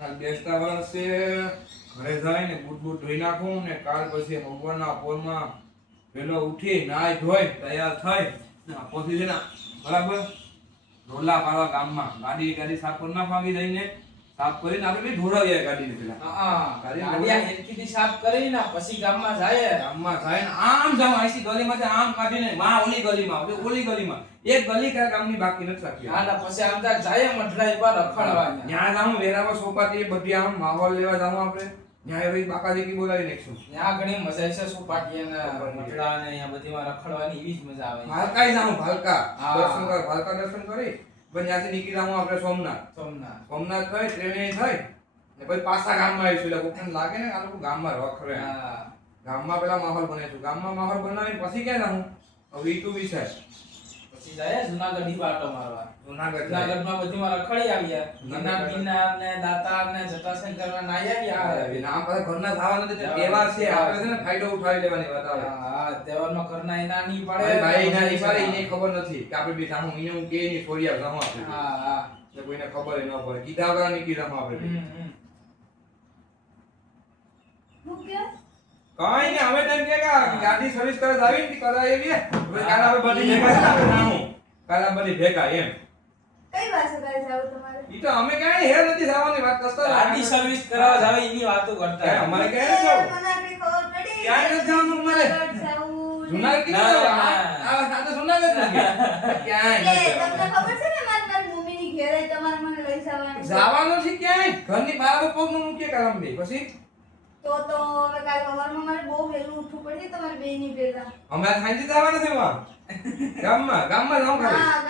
કાલ બેસતા વર્ષે ઘરે જઈને બૂટ ધોઈ નાખું ને કાલ પછી ભગવાનના પોરમાં પેલો ઉઠી નાઈ ધોઈ તૈયાર થઈ પછી છે ને બરાબર ઢોલા પાડવા ગામમાં ગાડી સાફ કરી નાખવા જઈને સાફ કરીને આપણે બી ધોરાવ્યા ગાડીને પેલા ગાડી હેરખીથી સાફ કરીને પછી ગામમાં જાય ને આમ જાવ આઈસી ગલીમાંથી આમ કાઢીને માં ઓલી ગલીમાં એક ગલી કા ગામની બાકી નથી રાખી ના પછી આમ તક જાય મઢરાઈ પર રખડવા ત્યાં જાઉં વેરાવા સોપાતી બધી આમ માહોલ લેવા જાઉં આપણે ત્યાં ભાઈ બાકાજી કી બોલાવી નાખશું ત્યાં ઘણી મજા છે સોપાટી અને મઢડા ને અહીંયા બધીમાં રખડવાની એવી જ મજા આવે ભાલકાઈ જાઉં ભાલકા દર્શન કરી પછી ત્યાંથી નીકળી જાઉં આપણે સોમનાથ થઈ ટ્રેને થઈ ને પછી પાછા ગામમાં આવીશું એટલે કોકને લાગે ને આ લોકો ગામમાં રખડે ગામમાં પેલા માહોલ બનાવીશું ગામમાં માહોલ બનાવી પછી ક્યાં જાઉં હવે ઈ વિષય પછી જાય જુનાગઢ ઈ બાટો મારવા જુનાગઢમાં બધીમાં રખડી આવ્યા ગિરનાર ને દાતાર ને જટાશંકર ના નાઈ આવ્યા નામ પાસે ઘરના જવાનું નથી તહેવાર છે આપણે છે ને ફાયદો ઉઠાવી લેવાની વાત આવે તહેવારમાં ઘરના એના ની પડે ભાઈ ના ની પડે એને ખબર નથી કે આપણે બી જાણું અહીંયા હું કે ની છોડિયા જાણું આપણે એટલે કોઈને ખબર ન પડે કીધા વગર ની કીધા આપણે કાઈ ને હવે તેમ કે ગાડી સર્વિસ કરે આવી ને કરાવી હવે કાલ આપણે બધી ભેગા છે આપણે જાણું કાલ આ બધી ભેગા એમ કઈ વાસે કરે જાવ તમારે ઈ તો અમે કાઈ હેર નથી જવાની વાત કરતા ગાડી સર્વિસ કરાવવા જાવે એની વાતો કરતા અમારે ક્યાં જાવ મને ખબર પડી ક્યાં નથી જવાનું અમારે જુનાગઢ કીધું આ સાથે જુનાગઢ નથી ક્યાં તમને ખબર છે ને મારી મમ્મીની ઘરે તમારે મને લઈ જવાનું છે ક્યાંય ઘરની બહાર પગ નું મૂકે કામ બે પછી તો હવે કાલ સવારમાં મારે બહુ વહેલું ઉઠવું પડશે તમારે બેની ભેગા અમે ખાઈ જવાનું છે માં ગામમાં જાઉં ખાલી હા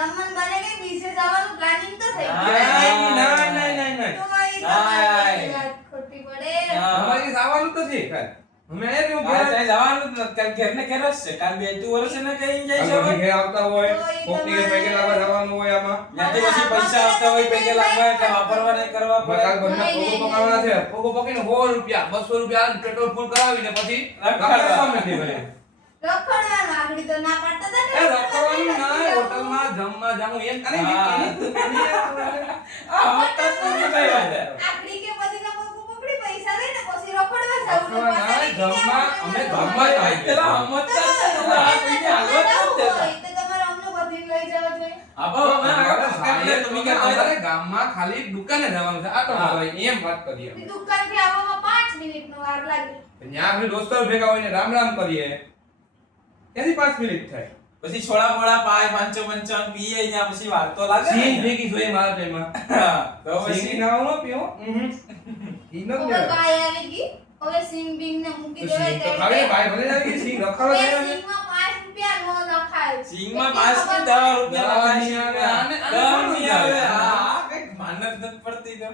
ગામમાં બને કે બીજે જવાનું પ્લાનિંગ તો થઈ ગયું નહીં તો ભાઈ તમારી વાત ખોટી પડે અમારે જવાનું તો છે કાલ અમે એ રહ્યું ઘરે જવાનું જ નથી કાલ ઘરને કેરસ છે કાલ બે તું વર્ષ ને કઈ જાય છે ઘરે આવતા હોય કોકની કે પૈકે લાવવા જવાનું હોય આમાં ત્યાંથી પછી પૈસા આવતા હોય પૈકે લાવવા એટલે વાપરવા નહીં કરવા પડે કાલ બંને પોગો પકાવવાના છે પોગો પકીને 100 રૂપિયા 200 રૂપિયા પેટ્રોલ ફૂલ કરાવીને પછી રખડવાનું આગળ તો ના પાડતા હતા એ રખડવાનું ના હોટલમાં જમવા જાવું એમ કરે આ હોટલ તો નહીં ભાઈ આખરી કે બધીના પકડી પૈસા લઈને પછી રખડવા જાવું જમવા અમે જમવા જાય પેલા હમતતા આ કોઈ હાલત નથી તો તમારે અમને બધી લઈ જવા જોઈએ તમે ગામમાં ખાલી દુકાને જવાનું છે આ તો એમ વાત કરીએ દુકાનથી આવવામાં 5 મિનિટનો વાર લાગે ત્યાં આપણે દોસ્તો ભેગા હોઈને રામ રામ કરીએ ત્યાંથી 5 મિનિટ થાય પછી છોડા મોડા પાય પાંચો પંચાવન પીએ ત્યાં પછી વાર તો લાગે સિંગ ભેગી જોઈએ મારા ટાઈમમાં તો પછી ના નો પીઓ ઈ નો હવે બાય આવી ગઈ હવે સિંગ બિંગ ને મૂકી દેવાય તો ખાવે ભાઈ ભલે આવી સિંગ રખાવા દેવાને સિંગમાં 5 રૂપિયા નો નખાય સિંગમાં 5 થી 10 રૂપિયા લખાય આવે આ કઈક માનત નથી પડતી તો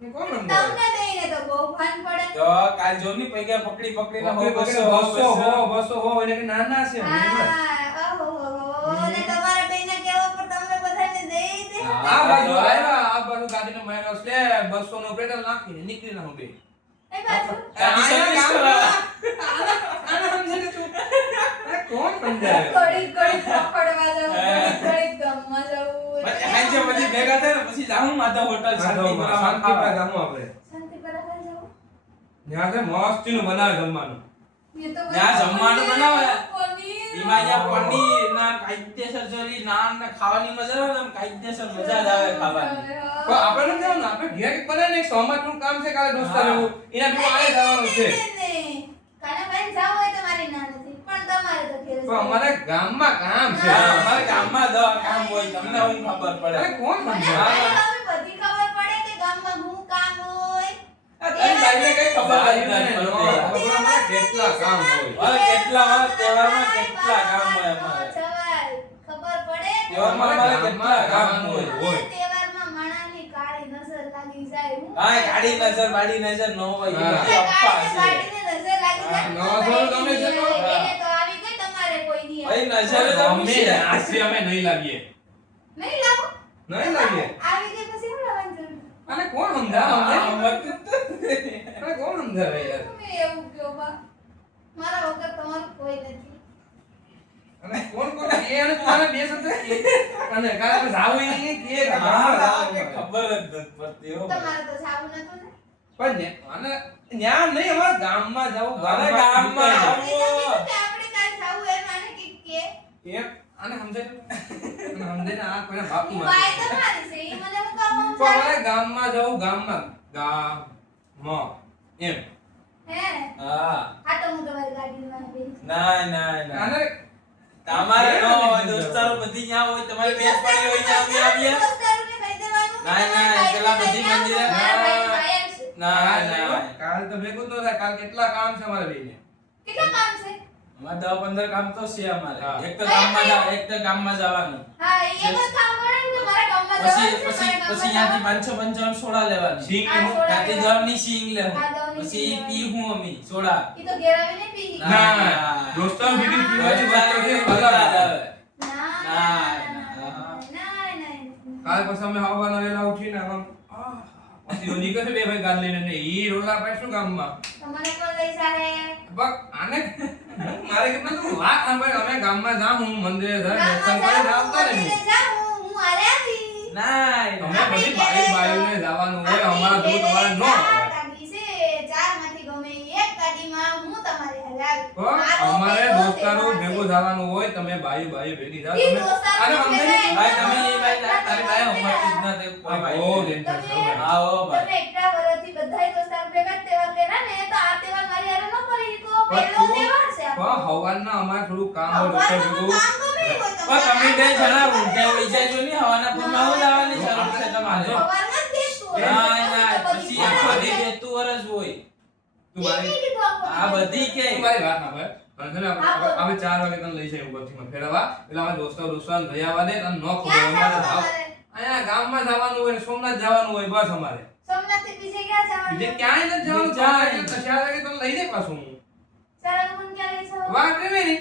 કોણ તમને દઈને તો બહુ ભાન પડે તો કાલ જોની પૈકા પકડીને હો 200 હો એને કે નાના છે અને તમારા બેને કેવો પર તમને બધાને દઈ દે આ બાજુ ગાડીનો માયરો છે 200 નો પેટ્રોલ નાખીને નીકળી ના હું બે એ બાજુ ગાડી સર્વિસ કરાવવા કોણ સમજાવે કડી પકડવા જાવ કડી ગમવા જાવ હાંજે પછી ભેગા થાય ને પછી જાઉં માતા હોટલ શાંતિપુરા શાંતિપુરા જામો આપણે શાંતિપરા ખાઈ જાવ ત્યાં છે મસ્તીનું બનાવે જમવાનું ત્યાં જમવાનું બનાવે પનીર એમાં અહીંયા પનીર ના કાયદેસર જોરી નાન ને ખાવાની મજા આવે ને કાયદેસર મજા જ આવે ખાવાની પણ આપણે નથી જવાનું આપણે ઘેર બનાવે ને સોમવારનું કામ છે કાલે દોસ્તા રહેવું એના ભેગું આલે જવાનું છે કાના બેન જાવ હોય તમારી ના નથી પણ તમારે તો ઘેર પણ અમારે ગામમાં કામ છે અમારે ગામમાં કામ હોય તમને હોય ખબર પડે અરે કોણ સમજાવે હવે બધી ખબર પડે કે ગામમાં હું કામ હોય તને તાઈને કઈ ખબર જ નથી અમારે કેટલા કામ હોય અરે કેટલા તહેવારમાં કેટલા કામ હોય અમારે સવાલ ખબર પડે તહેવારમાં અમારે કેટલા કામ હોય તહેવારમાં માણાની કાળી નજર લાગી જાય હું હા કાળી નજર બાડી નજર નો હોય એ કાળી અપ્પા છે કાળીને નજર લાગી જાય નજર તમે છે તો? એને તો આવી ગઈ તમારે કોઈ નહીં ભાઈ નજર જ અમે આશરે અમે નહીં લાવીએ નહીં લાવો નહીં લાવીએ આવી ગઈ પછી હું લાવવાની જરૂર અને કોણ સમજાવે અમને? અમને અરે કોણ સમજાવે યાર તમે એવું કહો બા મારા વગર તમારું કોઈ નથી અને કોણ એ અને તમારે બે શબ્દ કે અને કાલે જાવું ઈ કે ગામમાં જાવું. ખબર જ પડતી હો. તમારે તો જાવું નતું ને પણ અને ન્યા નહીં અમારા ગામમાં જવું અરે ગામમાં આપણે જવું. કીધું કે આપણે કાલ જાવું એમ આને કીધું કે એમ અને સમજાય સમજાય ને આ કોઈના બાપુ ઈ માં બાય તમારી છે ઈ મને હું કામ આમ પણ જાણે? અમારે ગામમાં જવું ગામમાં એમ હે હા. આ તો હું તમારી ગાડીમાં બેસી ના ના ના અને તમારે ન હોય દોસ્તારો બધી ન્યા હોય તમારી બેન પડી હોય ન્યા અમે આવીએ. દોસ્તારોને કહી દેવાનું કે ના, ના, તમારા પેલા ભાઈને બધી મંદિરે- મારા ભાઈ ભાઈ છે. ના ના કાલ તો ભેગું તો થાય કાલ કેટલા કામ છે અમારે બેને કેટલા કામ છે અમારે 10-15 કામ તો છે અમારે. હા. એક તો ગામમાં જવાનું. હા એ જ કામ કરે ને કે મારા ગામમાં પછી જવાનું છે, પછી મારા પછી ગામમાં ત્યાંથી 555 સોડા લેવાની. સિંગ હા, સોડા ત્યાંથી લેવાની. જવાની સિંગ લેવું. હા, દવાની પછી સિંગ પી હું અમે સોડા. ઈ તો ઘેર આવીને પી ના. ના દોસ્તાર બીડી પીવાની વસ્તુ છે અલગ ના ના, ના ના. ના કાલ પછી અમે હવાના વેલા ઉઠીને આમ પછી ઓલી કહે બે ભાઈ ગાલ લઈને ને ઈ રોલા પાય શું ગામમાં તમને કોણ લઈ જાહે બક આને મારે કે તું વાત સાંભળ અમે ગામમાં જાઉં હું મંદિરે જાય દર્શન કરીને આવતા રહે મંદિરે જાઉં, હું હારે આવી. ના તમે બધી બાઈ બાઈઓને જવાનું હોય અમારા દૂધ તમારે ન ચાર હોય ગાડી છે, ચારમાંથી ગમે ઈ એક ગાડીમાં હું તમારે હારે આવી. તો મારો અમારે પેલો દોસ્તારો તહેવાર છે. ભેગું જવાનું હોય તમે બાઈ બાઈ ભેગી જાવ ઈ તમે દોસ્તારો અને ભેગા અમને ભાઈ તમે એ ભાઈ તારી ભાઈ અમારી જ ના તે કોઈ ભાઈ બહુ નહીં. ટેન્શન છે ભાઈ. હા હો ભાઈ. તમે એટલા વર્ષથી બધાય દોસ્તારો ભેગા જ તહેવાર કર્યા ને, તો આ તહેવાર મારી હારે ન કરી તો પહેલો તહેવાર છે આપણો. પણ હવારના અમારે થોડું કામ હોય દોસ્તો હવારનું ભેગું કામ ગમે ઈ હોય પણ તમે બે તમારે. જણા ઊંધે વઈ જાજો ની હવાના પૂરમાં હું જવાની જરૂર છે તમારે. સવારમાં જ બેસતું હોય. ના ના પછી પછી તો આખો બધી દી બેસતું વરસ હોય. તું મારી ઈ કીધું આખો આ દિવસ. બધી કે તું મારી વાત સાંભળ. અને છે ને આપણે 4 વાગે તને લઈ જઈએ ઉપરથી ફેરવા એટલે અમે દોસ્તારો લઈ આવવા દે અને નો ખબર ક્યાં અમારે જાવું આવ- તમારે? અહીંયા ગામમાં જવાનું હોય ને સોમનાથ જવાનું હોય બસ અમારે સોમનાથથી બીજે ક્યાં જવાનું? બીજે ક્યાંય નથી જવાનું ક્યાંય. તો 4 વાગે તને લઈ જાય પાછું હું સારંગપુર ક્યાં લઈ જાઓ? વાત કરી ને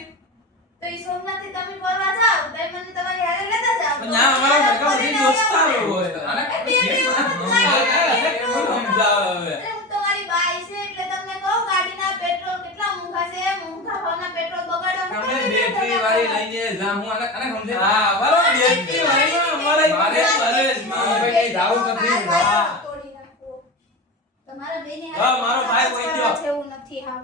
તો ઈ સોમનાથથી તમે ફરવા જાઓ, તો ઈ મને તમારી હારે લેતા જાઓ. પણ ન્યા અમારા ભેગા બધી દોસ્તારો હોય. અને એ બે દિવસમાં તો સમજાવો હવે. અરે હું તમારી બાઈ છે એટલે તમને કહું ગાડીના પેટ્રોલ કેટલા મોંઘા છે, મોંઘા ભાવના પેટ્રોલ બગાડવા તમે બેટરી વાળી લઈને જા હું અને સમજે હા બરોબર બેટી વાળીમાં અમારે મારે- ભલે જ મારે નહીં. ભાઈ જાવું તો નથી. હા. તોડી નાખો. તમારા બેને હા, મારો ભાઈ કોઈ ગયો. એવું નથી હાવ.